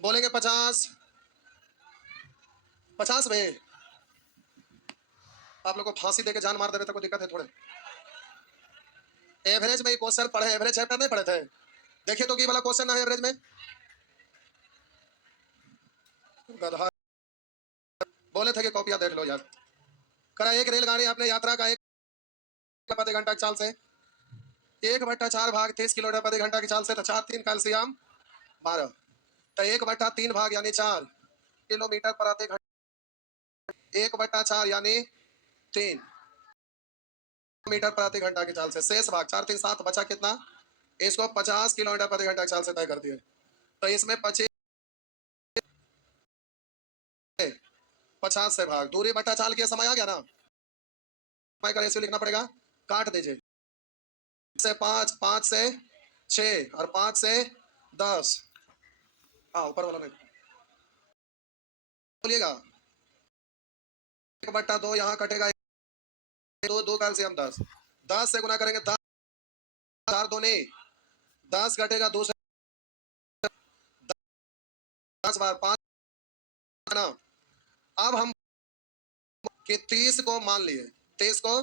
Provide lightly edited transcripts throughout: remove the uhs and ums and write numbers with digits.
बोलेंगे 50 50 में आप लोग को फांसी देके जान मार देवे तो कोई दिक्कत है थोड़े। एवरेज में क्वेश्चन पढ़े, एवरेज है पर नहीं पढ़े थे। देखिए तो कि वाला क्वेश्चन है एवरेज में गधा बोले थे कि कॉपियां देख लो यार। करा एक रेलगाड़ी आपने यात्रा का 1 प्रति घंटा की चाल से 1/4 भाग 30 किलोमीटर प्रति घंटा की चाल से तो 4 3 कैल्शियम 12 तो 1/3 भाग यानी 4 किलोमीटर प्रति घंटा 1/4 यानी 3 मीटर प्रति घंटा की चाल से शेष भाग 4 3 7 बचा कितना। इसको 50 किलोमीटर प्रति घंटा की चाल से तय कर दिए तो इसमें 50 से भाग दूरी बट्टा चाल के समय आ गया ना। समय का रेशियो लिखना पड़ेगा, काट दीजिए से 5 5 से 6 और 5 से 10। हाँ ऊपर वाला नहीं बोलिएगा 1/2 यहाँ कटेगा 2 2 कैल्शियम 10 10 से गुना करेंगे 10 4 2 नहीं 10 घटेगा 2 से 10 बार 5 ना। अब हम कि 30 को मान लिए 30 को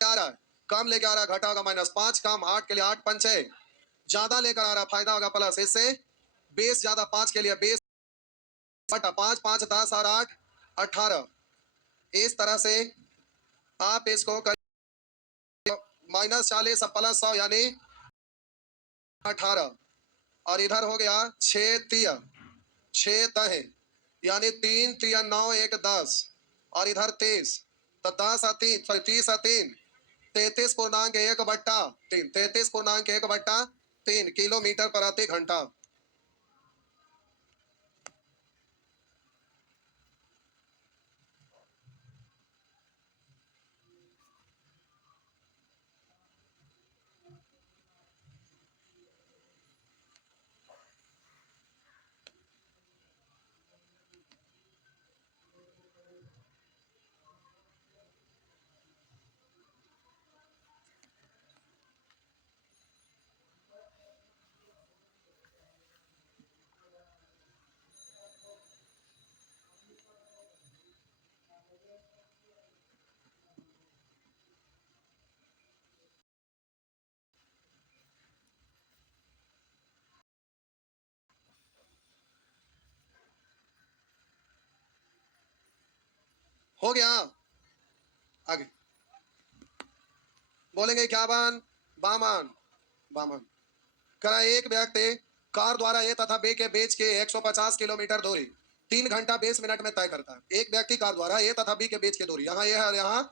आ रहा है कम लेके आ रहा है घटा होगा -5 कम 8 के लिए 8 5 6 ज्यादा लेकर आ रहा फायदा होगा प्लस इससे 20 ज्यादा 5 के लिए 20 बटा 5 5 10 और 8 18 इस तरह से आप इसको कर -40 +100 यानी 18 और इधर हो गया 6 तिया 6 तहे यानी 3 तिया 9 1 10 और इधर 30 तो 10 और 3 सॉरी 30 और 3 33.1/3 33.1/3 किलोमीटर प्रति घंटा। हो गया आगे बोलेंगे 51 बामन बामन करा एक व्यक्ति कार द्वारा ए तथा बी के बीच के 150 किलोमीटर दूरी 3 घंटा 20 मिनट में तय करता है। एक व्यक्ति कार द्वारा ए तथा बी के बीच की दूरी यहाँ ए है यहाँ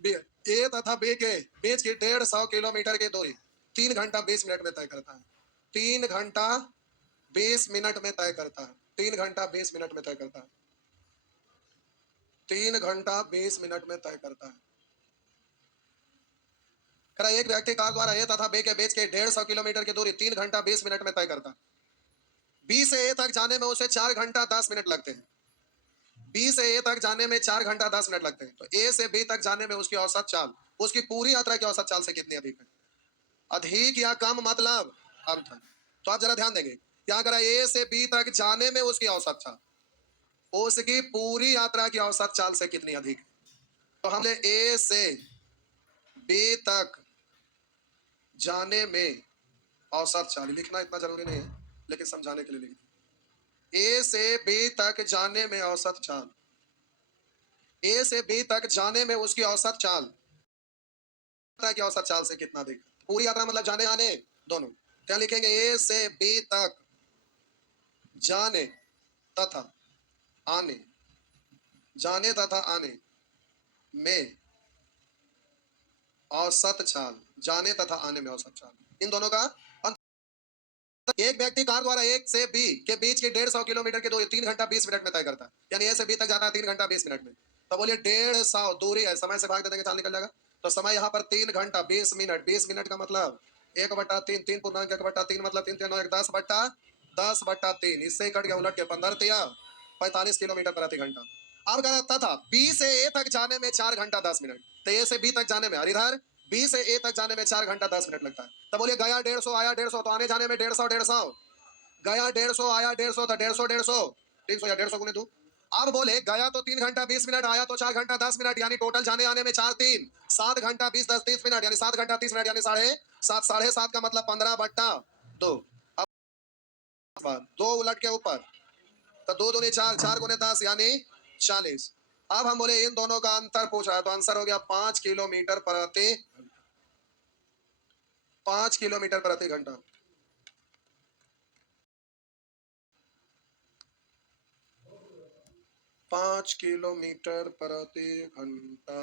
बी ए तथा बी के बीच की 150 किलोमीटर की दूरी 3 घंटा 20 मिनट में तय करता है। 3 घंटा 20 मिनट में तय करता है। 3 घंटा 20 मिनट में तय करता है। 3 घंटा 20 मिनट में तय करता है। करा एक व्यक्ति कार द्वारा ए तथा बी के बीच के 150 किलोमीटर की दूरी 3 घंटा 20 मिनट में तय करता है। बी से ए तक जाने में उसे 4 घंटा 10 मिनट लगते हैं। बी से ए तक जाने में 4 घंटा 10 मिनट लगते हैं तो ए से बी तक जाने में उसकी औसत चाल उसकी पूरी यात्रा की औसत चाल से कितनी अधिक है। अधिक या कम मतलब अंतर। तो आप जरा ध्यान देंगे क्या करा ए से बी तक जाने में उसकी औसत चाल उसकी पूरी यात्रा की औसत चाल से कितनी अधिक है। तो हमने ए से बी तक जाने में औसत चाल लिखना इतना जरूरी नहीं है लेकिन समझाने के लिए लिखना। ए से बी तक जाने में औसत चाल ए से बी तक जाने में उसकी औसत चाल की औसत चाल से कितना अधिक। पूरी यात्रा मतलब जाने आने दोनों। क्या लिखेंगे ए से बी तक जाने तथा आने जाने तथा आने में औसत चाल जाने तथा आने में औसत चाल इन दोनों का अंतर। एक व्यक्ति कार द्वारा एक से बी के बीच की 150 किलोमीटर की दूरी 3 घंटा 20 मिनट में तय करता है यानी ए से बी तक जाना है 3 घंटा 20 मिनट में। तो बोलिए 150 दूरी है समय से भाग दे देंगे चाल निकल जाएगा तो समय यहाँ पर 3 घंटा 20 मिनट 20 मिनट का मतलब 1/3 3 मतलब 3 3 9 1 10/3 इससे कट गया उलट के 15 तिया 45 किलोमीटर प्रति घंटा। अब कह रहा था बी से ए तक जाने में 4 घंटा 10 मिनट तो ए से बी तक जाने में और इधर बी से ए तक जाने में 4 घंटा 10 मिनट लगता है। तो बोलिए गया 150 आया 150 तो आने जाने में 150 150 गया 150 आया 150 था 150 150 300 या 150 गुने 2। अब बोले गया तो 3 घंटा 20 मिनट आया तो 4 घंटा 10 मिनट यानी टोटल जाने आने में 4 3 7 घंटा 20 10 30 मिनट यानी 7 घंटा 30 मिनट यानी 7.5 का मतलब 15/2। अब 2 उलट के ऊपर तो 2 दूनी 4 4 गुने 10 यानी 40। अब हम बोले इन दोनों का अंतर पूछ रहा है तो आंसर हो गया 5 किलोमीटर प्रति 5 किलोमीटर प्रति घंटा। पाँच किलोमीटर प्रति घंटा।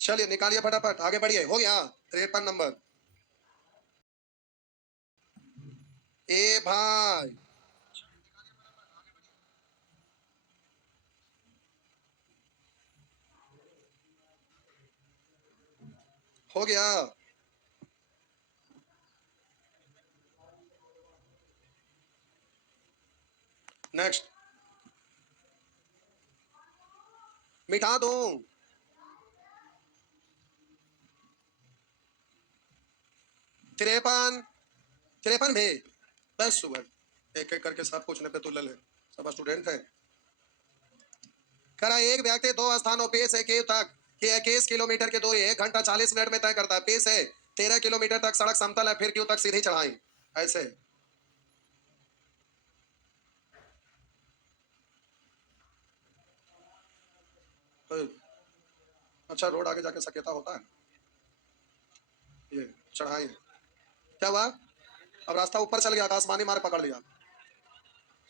चलिए निकालिए फटाफट आगे बढ़िए। हो गया 53 नंबर। ए भाई हो गया। नेक्स्ट मिटा दूं 53 53 भी बस सुबह एक एक करके सब पूछने पे तू ले ले। सब स्टूडेंट है। करा एक व्यक्ति 2 स्थानों पे से के तक कि 21 किलोमीटर की दूरी 1 घंटा 40 मिनट में तय करता है। पे से 13 किलोमीटर तक सड़क समतल है फिर क्यों तक सीधी चढ़ाई ऐसे। अच्छा रोड आगे जाके सकेता होता है ये चढ़ाई क्या हुआ। अब रास्ता ऊपर चल गया आसमानी मार्ग पकड़ लिया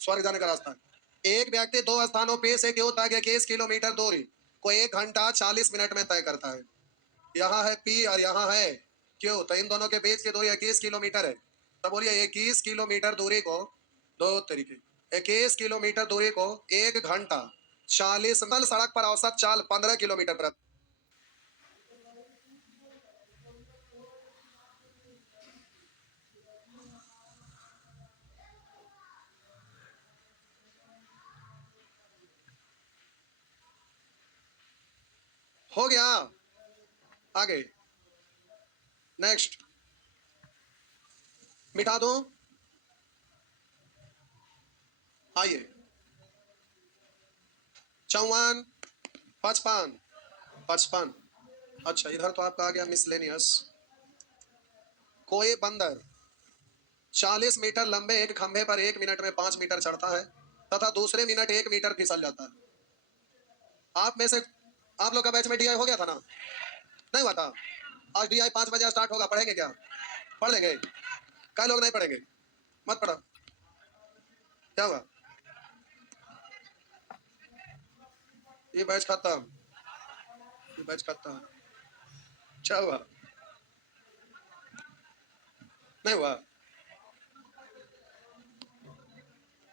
स्वर्ग जाने का रास्ता। एक व्यक्ति 2 स्थानों पे से क्यों तक 21 किलोमीटर दूरी को 1 घंटा 40 मिनट में तय करता है। यहाँ है पी और यहाँ है क्यू तो इन दोनों के बीच की दूरी 21 किलोमीटर है। तो बोलिए 21 किलोमीटर दूरी को दो तरीके 21 किलोमीटर दूरी को 1 घंटा 40 मिनट सड़क पर औसत चाल 15 किलोमीटर प्रति। हो गया आगे नेक्स्ट मिटा दूं। आइए 54 55 55। अच्छा इधर तो आपका आ गया मिसलेनियस। कोई बंदर 40 मीटर लंबे एक खंभे पर 1 मिनट में 5 मीटर चढ़ता है तथा दूसरे मिनट 1 मीटर फिसल जाता है। आप में से आप लोग का बैच में डीआई हो गया था ना नहीं हुआ था। आज डीआई 5 बजे स्टार्ट होगा पढ़ेंगे क्या पढ़ लेंगे कई लोग नहीं पढ़ेंगे मत पढ़ो क्या हुआ। ये बैच खत्म ये बैच खत्म क्या हुआ नहीं हुआ।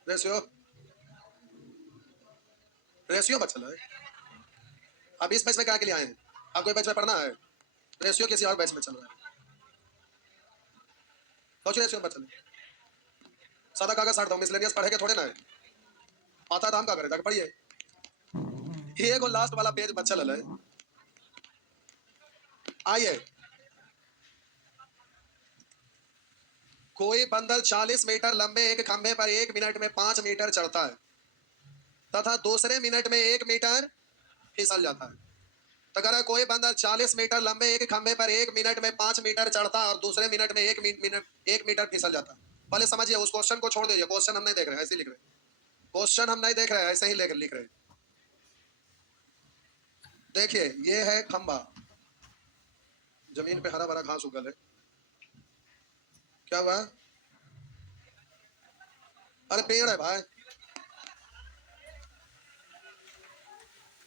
रेशियो रेशियो बचल है। अब इस बैच में क्या के लिए आए हैं आपको बैच में पढ़ना है। रेशियो किसी और बैच में चल रहा है। सोचिए रेशियो बचल सादा कागज साट दो मिसलेनियस पढ़ेंगे थोड़े ना है। आता था हम क्या करें जाके पढ़िए। ये को लास्ट वाला पेज बचल है। आइए कोई बंदर 40 मीटर लंबे एक खंभे पर 1 मिनट में 5 मीटर चढ़ता है तथा दूसरे मिनट में 1 मीटर फिसल जाता है। तो अगर कोई बंदर 40 मीटर लंबे एक खंभे पर 1 मिनट में 5 मीटर चढ़ता है और दूसरे मिनट में 1 मीटर फिसल जाता है। पहले समझिए उस क्वेश्चन को छोड़ दीजिए। क्वेश्चन हम नहीं देख रहे ऐसे लिख रहे क्वेश्चन हम नहीं देख रहे ऐसे ही लिख रहे। देखिए ये है खंभा जमीन पे हरा भरा घास उगल है क्या हुआ। अरे पेड़ है भाई।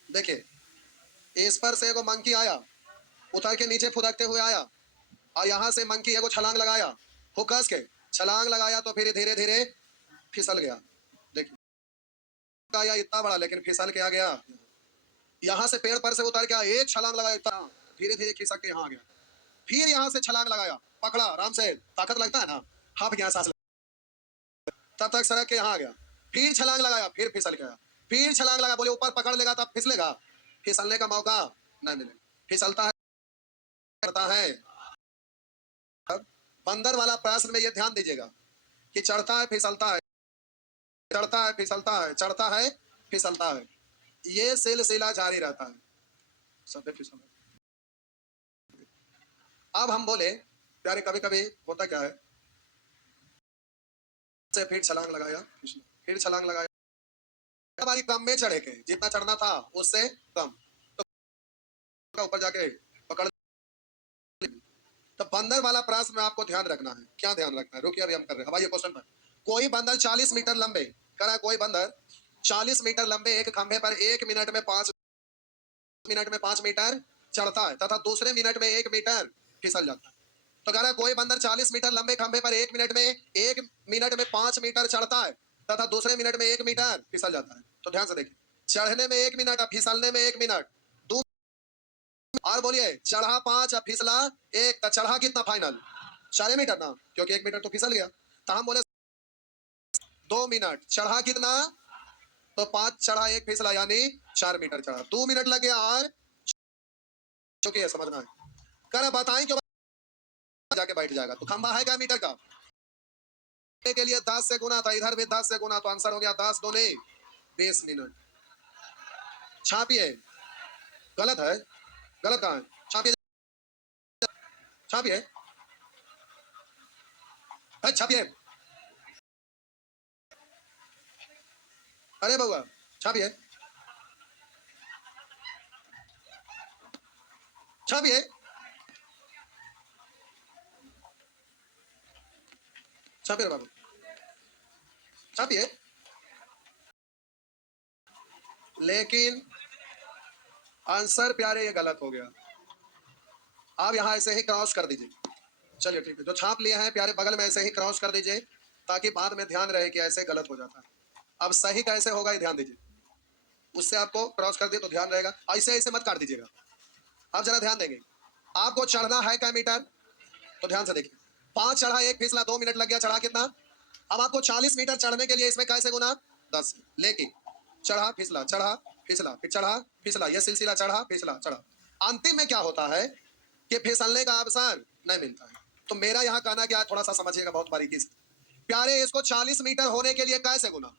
देखिए इस पर से एगो मंकी आया उतर के नीचे फुदकते हुए आया और यहाँ से मंकी एगो छलांग लगाया हुकस के छलांग लगाया तो फिर धीरे धीरे फिसल गया। देखिए आया इतना बड़ा लेकिन फिसल के आ गया। यहाँ से पेड़ पर से उतर के एक छलांग लगाया इतना धीरे धीरे खिसक के यहाँ आ गया। फिर यहां से छलांग लगाया, पकड़ा आराम से, ताकत लगता है ना, हाफ गया सांस, तब तक सड़क के यहाँ आ गया, फिर छलांग लगाया, फिर फिसल गया, फिर छलांग लगा, बोले ऊपर पकड़ लेगा तब फिसलेगा, फिसलने का मौका नहीं मिलेगा, फिसलता है, करता है। अब बंदर वाला प्रश्न में ये ध्यान दीजिएगा कि चढ़ता है फिसलता है, चढ़ता है फिसलता है, चढ़ता है फिसलता है, ये सिलसिला जारी रहता है, सब पे फिसल। अब हम बोले प्यारे, कभी कभी होता क्या है, से फिर छलांग लगाया, फिर छलांग लगाया, हमारी कम में चढ़े के, जितना चढ़ना था उससे कम, तो ऊपर जाके पकड़। तो बंदर वाला प्रश्न में आपको ध्यान रखना है, क्या ध्यान रखना है, रुकिए अभी हम कर रहे हैं हमारे क्वेश्चन पर। कोई बंदर 40 मीटर लंबे, करा कोई बंदर 40 मीटर लंबे एक खंभे पर 1 मिनट में 5 मीटर चढ़ता है तथा दूसरे मिनट में 1 मीटर फिसल जाता है। तो कह रहा है कोई बंदर 40 मीटर लंबे खंभे पर 1 मिनट में 5 मीटर चढ़ता है तथा दूसरे मिनट में 1 मीटर फिसल जाता है। तो ध्यान से देखिए, चढ़ने में 1 मिनट और फिसलने में 1 मिनट, दो। और बोलिए चढ़ा 5 और फिसला 1, तो चढ़ा कितना फाइनल 4 मीटर ना, क्योंकि 1 मीटर तो फिसल गया। तो हम बोले 2 मिनट, चढ़ा कितना, तो 5 चढ़ा 1 फिसला, यानी 4 मीटर चढ़ा, 2 मिनट लग गया। और चूंकि ये समझना है, कह रहा बताएं क्यों, जाके बैठ जाएगा। तो खंबा है क्या मीटर का, के लिए 10 से गुना था, इधर भी 10 से गुना, तो आंसर हो गया 10 दूनी 20 मिनट। छापिए, गलत है, गलत कहाँ है, छापिए, छापिए, छापिए, अरे बउआ छापिए, छापिए, छापिए बाबू, छापिए। लेकिन आंसर प्यारे ये गलत हो गया, आप यहाँ ऐसे ही क्रॉस कर दीजिए। चलिए ठीक है, जो छाप लिए हैं प्यारे बगल में ऐसे ही क्रॉस कर दीजिए, ताकि बाद में ध्यान रहे कि ऐसे गलत हो जाता है। अब सही कैसे होगा ये ध्यान दीजिए, उससे आपको क्रॉस कर दिए तो ध्यान रहेगा, ऐसे ऐसे मत काट दीजिएगा। अब जरा ध्यान देंगे, आपको चढ़ना है क्या मीटर, तो ध्यान से देखिए, 5 चढ़ा 1 फिसला, 2 मिनट लग गया, चढ़ा कितना। अब आपको 40 मीटर चढ़ने के लिए इसमें कैसे गुना 10, लेकिन चढ़ा फिसला, चढ़ा फिसला, फिर चढ़ा फिसला, यह सिलसिला चढ़ा फिसला चढ़ा, अंतिम में क्या होता है कि फिसलने का अवसर नहीं मिलता है। तो मेरा यहाँ कहना क्या है, थोड़ा सा समझिएगा बहुत बारीकी से प्यारे, इसको 40 मीटर होने के लिए कैसे गुना,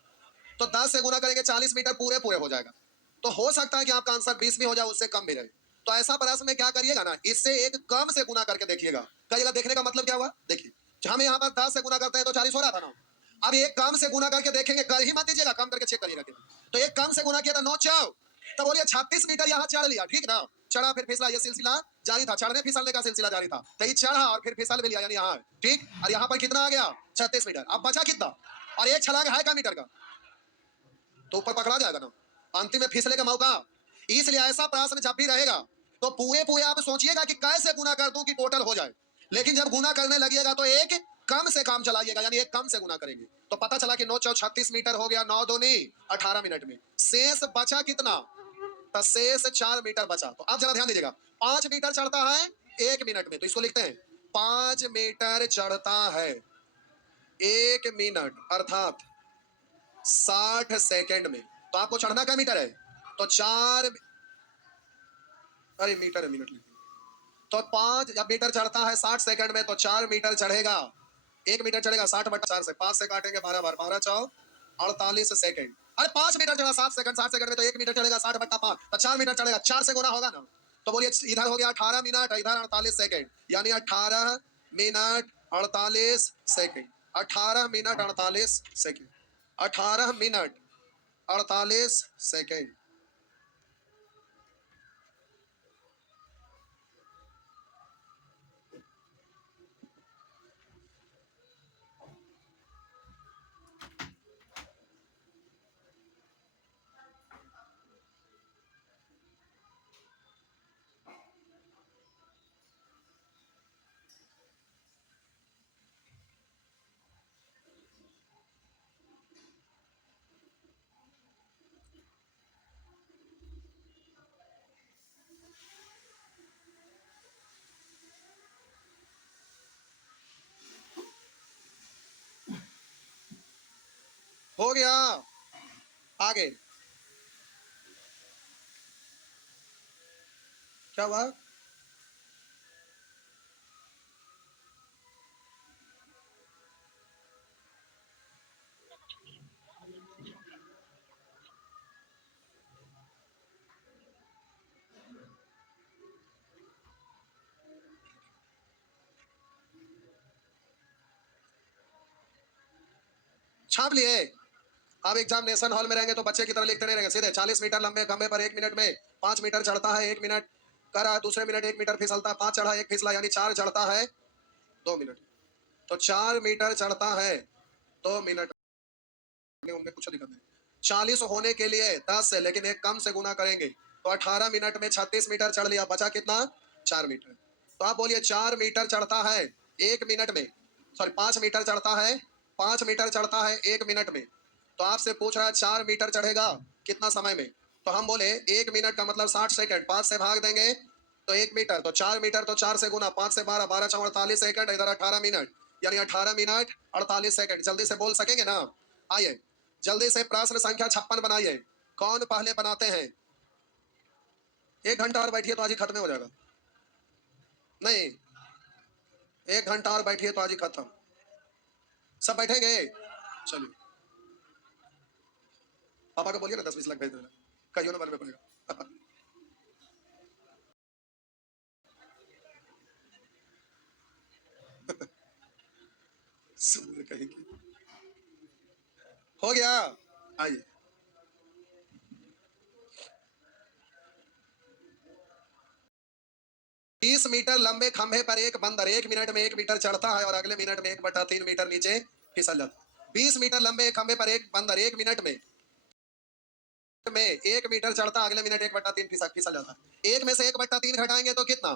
तो 10 से गुना करेंगे, 40 मीटर पूरे पूरे हो जाएगा। तो हो सकता है कि आपका आंसर 20 भी हो जाए, उससे कम भी रहे। तो ऐसा प्रश्न में क्या करिएगा ना, इससे एक कम से गुना करके देखिएगा, कहिएगा देखने का मतलब क्या हुआ, देखिए हम यहाँ पर 10 से गुना करते हैं तो 40 हो रहा था ना, अब एक कम से गुना करके देखेंगे, कर ही मत दीजिएगा, कम करके चेक करिएगा केवल। तो एक कम से गुना किया था 9 तो बोलिए 36 मीटर यहाँ चढ़ लिया, ठीक ना, चढ़ा फिर फिसला, ये सिलसिला जारी था, चढ़ने फिसलने का सिलसिला जारी था, तो ये चढ़ा और फिर फिसल भी लिया, यानी यहाँ ठीक, और यहाँ पर कितना आ गया 36 मीटर, अब बचा कितना, और एक छलांग है का मीटर का, तो ऊपर पकड़ा जाएगा ना, अंतिम में फिसले का मौका। इसलिए ऐसा प्रश्न जब भी रहेगा तो पूरे पूरे आप सोचिएगा कि कैसे गुना कर दूं कि टोटल हो जाए, लेकिन जब गुना करने लगिएगा तो एक कम से कम चलाइएगा, यानी एक कम से गुना करेंगे, तो पता चला कि 9 × 36 मीटर हो गया, 9 दूनी 18 मिनट में, शेष बचा कितना, तो शेष 4 मीटर बचा। तो अब जरा ध्यान दीजिएगा, 5 मीटर चढ़ता है 1 मिनट में, तो इसको लिखते हैं 5 मीटर चढ़ता है 1 मिनट, अर्थात 60 सेकेंड में। तो आपको चढ़ना का मीटर है, तो 4, अरे मीटर है, मिनट लिखिए, तो 5 जब मीटर चढ़ता है 60 सेकेंड में, तो 4 मीटर चढ़ेगा, 1 मीटर चढ़ेगा 60/4 से, 5 से काटेंगे 12 बार, 12 चौ 48 सेकेंड। अरे 5 मीटर चढ़ा 7 सेकंड, 60 सेकंड में, तो 1 मीटर चढ़ेगा 60/5, तो 4 मीटर चढ़ेगा, 4 से गुना होगा ना, तो बोलिए इधर हो गया 18 मिनट, इधर 48 सेकंड, यानी 18 minute 48 second, 18 minute 48 second, 18 minute 48 second. हो गया। आगे क्या हुआ? छाप लिए। अब एग्जामिनेशन हॉल में रहेंगे तो बच्चे की तरह लिखते नहीं रहेंगे, सीधे 40 मीटर लंबे खंभे पर 1 मिनट में 5 मीटर चढ़ता है, 1 मिनट करा, दूसरे मिनट 1 मीटर फिसलता, 5 चढ़ा 1 फिसला, यानी 4 चढ़ता है 2 मिनट। तो 4 मीटर चढ़ता है 2 मिनट में, उनमें कुछ दिक्कत नहीं। 40 होने के लिए 10 से, लेकिन एक कम से गुना करेंगे तो 18 मिनट में 36 मीटर चढ़ लिया, बचा कितना? 4 मीटर। तो आप बोलिए 4 मीटर चढ़ता है 1 मिनट में, सॉरी 5 मीटर चढ़ता है, 5 मीटर चढ़ता है 1 मिनट में। तो आपसे पूछ रहा है 4 मीटर चढ़ेगा कितना समय में? तो हम बोले 1 मिनट का मतलब 60 सेकंड, 5 से भाग देंगे तो 1 मीटर, तो 4 मीटर, तो 4 से गुना, 5 से 12, 12 चौक 48 सेकंड, इधर 18 मिनट, यानी 18 मिनट 48 सेकंड। जल्दी से बोल सकेंगे ना? आइए जल्दी से प्रश्न संख्या 56 बनाइए। कौन पहले बनाते हैं? 1 घंटा और बैठिए तो आज ही खत्म हो जाएगा। नहीं, 1 घंटा और बैठिए तो आज ही खत्म। सब बैठेंगे? चलिए पापा को बोलिए ना 10-20 लाख भेज देना, कहियो ना मन में पड़ेगा। सुन कहेंगे। हो गया। आइए 20 मीटर लंबे खंभे पर एक बंदर 1 मिनट में 1 मीटर चढ़ता है और अगले मिनट में 1/3 मीटर नीचे फिसल जाता है। 20 मीटर लंबे खंभे पर एक बंदर 1 मिनट में 1 मीटर चढ़ता, अगले मिनट 1/3 फिसल फिसल जाता है। एक में से 1/3 घटाएंगे तो कितना?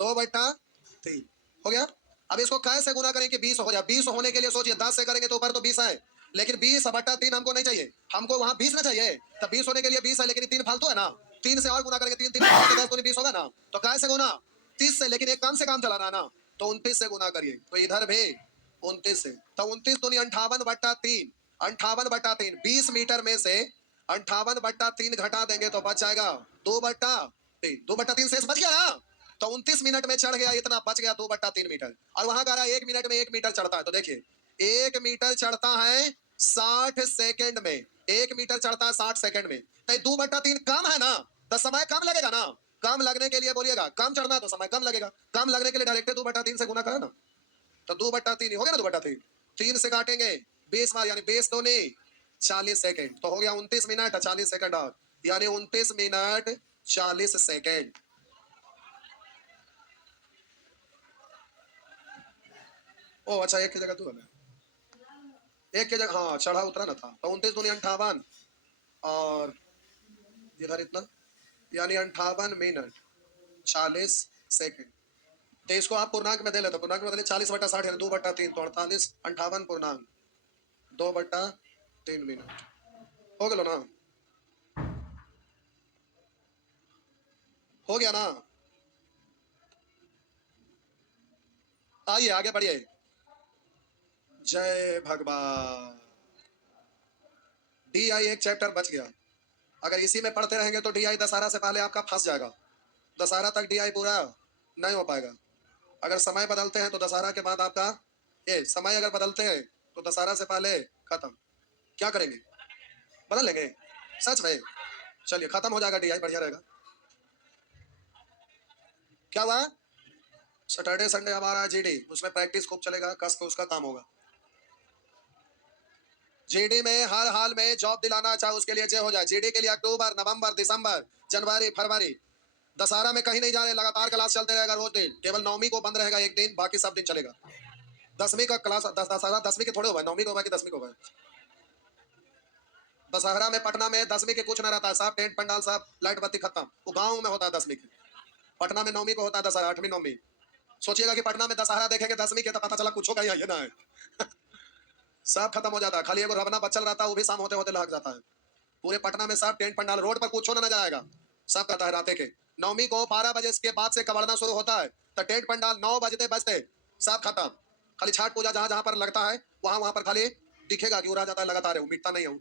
2/3। हो गया। अब इसको कैसे गुना करें कि 20 हो जाए? 20 होने के लिए सोचिए 10 से करेंगे तो ऊपर तो 20 है, लेकिन 20/3 हमको नहीं चाहिए, हमको वहां 20 ना चाहिए। तब 20 होने के लिए 20 है, लेकिन 3 फालतू है ना, 3 से और गुना करेंगे, 3 3 10 तो 20 होगा ना। तो कैसे गुना? 30 से, लेकिन एक काम से काम चलाना है ना, तो 29 से गुना करिए। तो इधर भी 29 से, तो 29 दूनी 58/3, 58/3, 20 मीटर में से 58/3 घटा देंगे तो बच जाएगा 2/3, 2/3 शेष बच गया ना। तो 29 मिनट में चढ़ गया, इतना बच गया 2/3 मीटर। और वहां कह रहा है 1 मिनट में 1 मीटर चढ़ता है, तो देखिए 1 मीटर चढ़ता है 60 सेकंड में, 1 मीटर चढ़ता है 60 सेकंड में, तो 2/3 कम है ना, तो समय कम लगेगा ना। कम लगने के लिए बोलिएगा, कम चढ़ना है तो समय कम लगेगा, कम लगने के लिए डायरेक्ट 2/3 से गुना करा ना, तो 2/3 हो गया ना। 2/3 3 से काटेंगे 20 बार, यानी 20 दूनी 40 सेकंड, तो हो गया 29 मिनट 40 सेकंड, और यानी 29 मिनट 40 सेकंड। ओ अच्छा, एक की जगह तू है, एक की जगह, हाँ चढ़ा उतरा ना था, तो 29 दूनी 58, और इधर इतना, यानी 58 मिनट 40 सेकंड। तो इसको आप पूर्णांक में दे लेते, पूर्णांक में बदले 40/60 यानी 2/3, तो 48, 58 पूर्णांक 2/3 मिनट हो गया ना। हो गया ना। आइए आगे बढ़िए। जय भगवान। DI एक चैप्टर बच गया, अगर इसी में पढ़ते रहेंगे तो DI दशहरा से पहले आपका फंस जाएगा, दशहरा तक DI पूरा नहीं हो पाएगा। अगर समय बदलते हैं तो दशहरा के बाद आपका, ये समय अगर बदलते हैं तो दशहरा से पहले खत्म। क्या करेंगे? बदल लेंगे सच में? चलिए खत्म हो जाएगा DI, बढ़िया रहेगा। क्या हुआ? सैटरडे संडे हमारा GD, उसमें प्रैक्टिस खूब चलेगा, कस के उसका काम होगा। GD में हर हाल में जॉब दिलाना, चाहे उसके लिए जे हो जाए। GD के लिए अक्टूबर, नवंबर, दिसंबर, जनवरी, फरवरी, दशहरा में कहीं नहीं जा रहे, लगातार क्लास चलते रहेगा रोज दिन, केवल नवमी को बंद रहेगा एक दिन, बाकी सब दिन चलेगा। 10वीं का क्लास, दशहरा 10वीं के थोड़े हुआ, नवमी को हुआ कि 10वीं को हुआ। दशहरा में पटना में 10वीं के कुछ ना रहता है, सब टेंट पंडाल, सब लाइट बत्ती खत्म, वो गाँव में होता है 10वीं के। पटना में नवमी को होता है दशहरा, 8वीं 9वीं। सोचिएगा कि पटना में दशहरा देखेंगे 10वीं के, तो पता चला कुछ होगा ही ना है। सब खत्म हो जाता है, खाली एगो रबना बच्चल रहता है, वो भी शाम होते होते लग जाता है। पूरे पटना में सब टेंट पंडाल, रोड पर कुछ ना जाएगा, सब कहता है राते के। नवमी को 12 बजे के बाद से कवड़ना शुरू होता है, तो टेंट पंडाल 9 बजते बजते सब खत्म। खाली छठ पूजा जहां जहां पर लगता है, वहां वहां पर खाली दिखेगा कि वो रह जाता है लगातार है, वो मिटता नहीं है, वो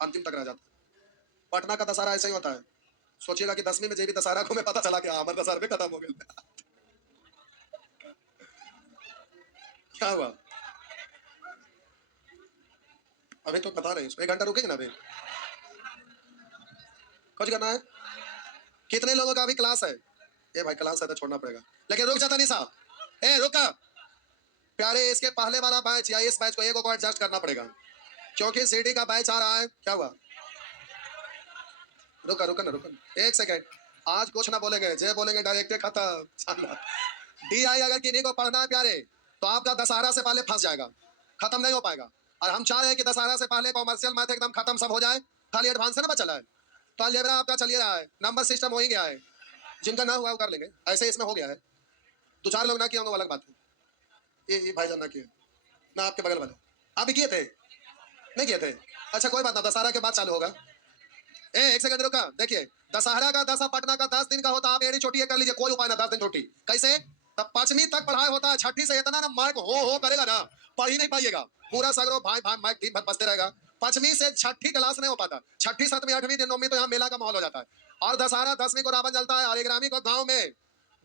अंतिम तक रह जाता है। पटना का दशहरा ऐसा ही होता है। सोचिएगा कि 10वीं में जेबी दशहरा को मैं पता चला कि हमारे दशहरा में खत्म हो गया। क्या हुआ? अभी तो बता रहे हैं, 1 घंटा रुकेंगे ना अभी। कुछ करना है? कितने लोगों का अभी क्लास है? ए भाई क्लास है तो छोड़ना पड़ेगा, लेकिन रुक जाता नहीं साहब। ए रुका प्यारे, इसके पहले वाला बैच या इस बैच को एक को एडजस्ट करना पड़ेगा, क्योंकि सीडी का बैच आ रहा है। क्या हुआ? रुका रुका ना रुका, 1 सेकेंड। आज कुछ ना बोलेंगे, जे बोलेंगे डायरेक्ट खत्म। डी आई अगर किन्हीं को पढ़ना है प्यारे, तो आपका दशहरा से पहले फंस जाएगा, खत्म नहीं हो पाएगा। और हम चाह रहे हैं कि दशहरा से पहले कॉमर्शियल मैथ एकदम खत्म सब हो जाए, खाली एडवांस ना बचा है। तो अलजेब्रा आपका चलिए रहा है, नंबर सिस्टम हो ही गया है, जिनका ना हुआ वो कर लेंगे, ऐसे इसमें हो गया है। 2-4 लोग ना किए होंगे वो अलग बात है। ये भाईजान ना किए ना, आपके बगल वाले आप भी किए थे? नहीं किए थे? अच्छा कोई बात ना, दशहरा के बाद चालू होगा। 1 सेकंड रुका, देखिए दशहरा का 10 पटना का 10 दिन का होता है। आप एड़ी छोटी कर लीजिए, कोई उपाय ना, 10 दिन छोटी कैसे? तब 5वीं तक पढ़ाई होता है, 6ठी से इतना ना मार्क हो करेगा ना, पढ़ ही नहीं पाइएगा। पूरा सगरो भाई भाई माइक दिन भर बजते रहेगा। 5वीं से 6ठी क्लास नहीं हो पाता, 6ठी 7वीं 8वीं दिन 9वीं तो यहाँ मेला का माहौल हो जाता है। और दशहरा 10वीं को रावण जलता है और 11वीं को गाँव में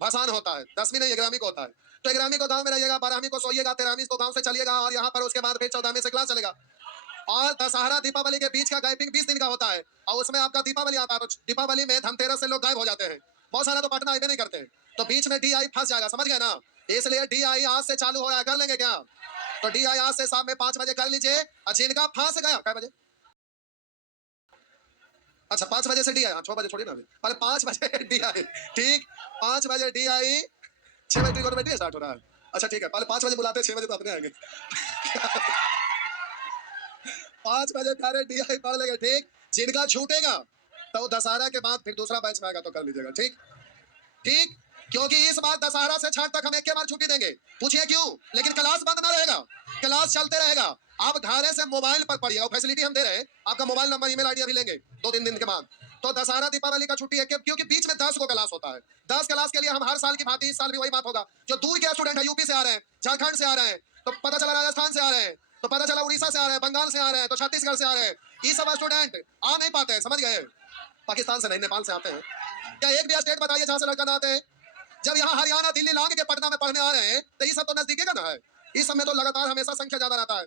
भसान होता है। 10वीं नहीं 11वीं को होता है। तो 11वीं को गाँव में रहिएगा, 12वीं को सोइएगा, 13वीं को गाँव से चलिएगा, और यहाँ पर उसके बाद फिर 14वीं से क्लास चलेगा। और दशहरा दीपावली के बीच का गैपिंग 20 दिन का होता है, और उसमें आपका दीपावली आता है। तो दीपावली में धनतेरस से लोग गायब हो जाते हैं, बहुत सारा तो पटना आए नहीं करते, तो बीच में डी आई फंस जाएगा, समझ गए ना? इसलिए डी आई आज से चालू हो रहा है, कर लेंगे क्या? तो डी आई आज से शाम में 5 बजे कर लीजिए। अच्छा इनका फंस गया क्या बजे? अच्छा 5 बजे से डी आई, 6 बजे छोड़िए ना, अरे 5 बजे डी आई, ठीक 5 बजे डी आई, 6 बजे बैटरी स्टार्ट हो रहा है। अच्छा ठीक है, पहले 5 बजे बुलाते हैं, 6 बजे तो अपने आएंगे। 5 बजे प्यारे डी आई पढ़ लेंगे, ठीक। जिनका छूटेगा तो दशहरा के बाद फिर दूसरा बैच में आएगा तो कर लीजिएगा, ठीक ठीक। क्योंकि इस बार दशहरा से छठ तक हम एक के बार छुट्टी देंगे, पूछिए क्यों? लेकिन क्लास बंद ना रहेगा, क्लास चलते रहेगा। आप घर से मोबाइल पर पढ़िए, फैसिलिटी हम दे रहे हैं, आपका मोबाइल नंबर ईमेल आईडी अभी लेंगे 2-3 दिन के बाद। तो दशहरा दीपावली का छुट्टी है, क्योंकि बीच में 10 को क्लास होता है। 10 क्लास के लिए हम हर साल की भांति इस साल भी वही बात होगा। जो दूर के स्टूडेंट है, यूपी से आ रहे हैं, झारखंड से आ रहे हैं, तो पता चला राजस्थान से आ रहे हैं, तो पता चला उड़ीसा से आ रहे हैं, बंगाल से आ रहे हैं, तो छत्तीसगढ़ से आ रहे हैं, ये सब स्टूडेंट आ नहीं पाते हैं, समझ गए? पाकिस्तान से नहीं, नेपाल से आते हैं। क्या एक भी स्टेट बताइए जहां से लड़का ना आते हैं? जब यहाँ हरियाणा दिल्ली लांग के पटना में पढ़ने आ रहे हैं, तो ये सब तो नजदीकी का ना है। इस समय तो लगातार हमेशा संख्या ज्यादा रहता है।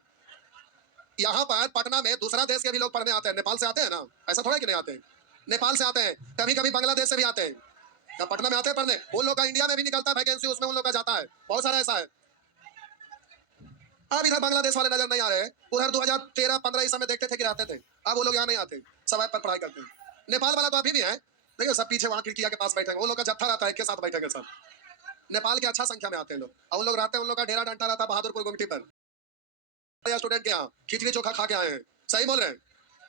यहाँ पर पटना में दूसरा देश के भी लोग पढ़ने आते हैं, नेपाल से आते हैं ना, ऐसा थोड़ा कि नहीं आते हैं, नेपाल से आते हैं, कभी कभी बांग्लादेश से भी आते हैं, या पटना में आते हैं पढ़ने। उन लोग का इंडिया में भी निकलता है वैकेंसी, उसमें उन लोग का जाता है, बहुत सारा ऐसा है। अब इधर बांग्लादेश वाले नजर नहीं आ रहे, उधर 2013-15 इस समय देखते थे कि आते थे, अब वो लोग यहाँ नहीं आते, सब ऐप पर पढ़ाई करते हैं। नेपाल वाला तो अभी भी है, देखिए सब पीछे वहाँ खिड़किया के पास बैठे, वो लोग का जत्था रहता है, एक के साथ बैठेंगे सब। नेपाल के अच्छा संख्या में आते हैं लोग, और उन लोग रहते हैं, उन लोग का डेरा डंटा रहता है बहादुरपुर गुमटी पर। स्टूडेंट के यहाँ खिचड़ी चोखा खा के आए हैं, सही बोल रहे हैं।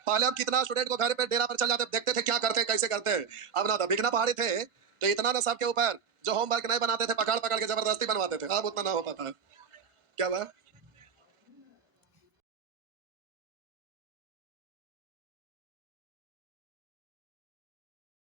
पहले हम कितना स्टूडेंट को घर पे डेरा पर चल जाते, देखते थे क्या करते हैं, कैसे करते हैं। अब ना था, बिकना पहाड़ी थे तो इतना ना सबके ऊपर जो होमवर्क नहीं बनाते थे, पकड़ पकड़ के जबरदस्ती बनवाते थे, अब उतना ना हो पाता है। क्या बात?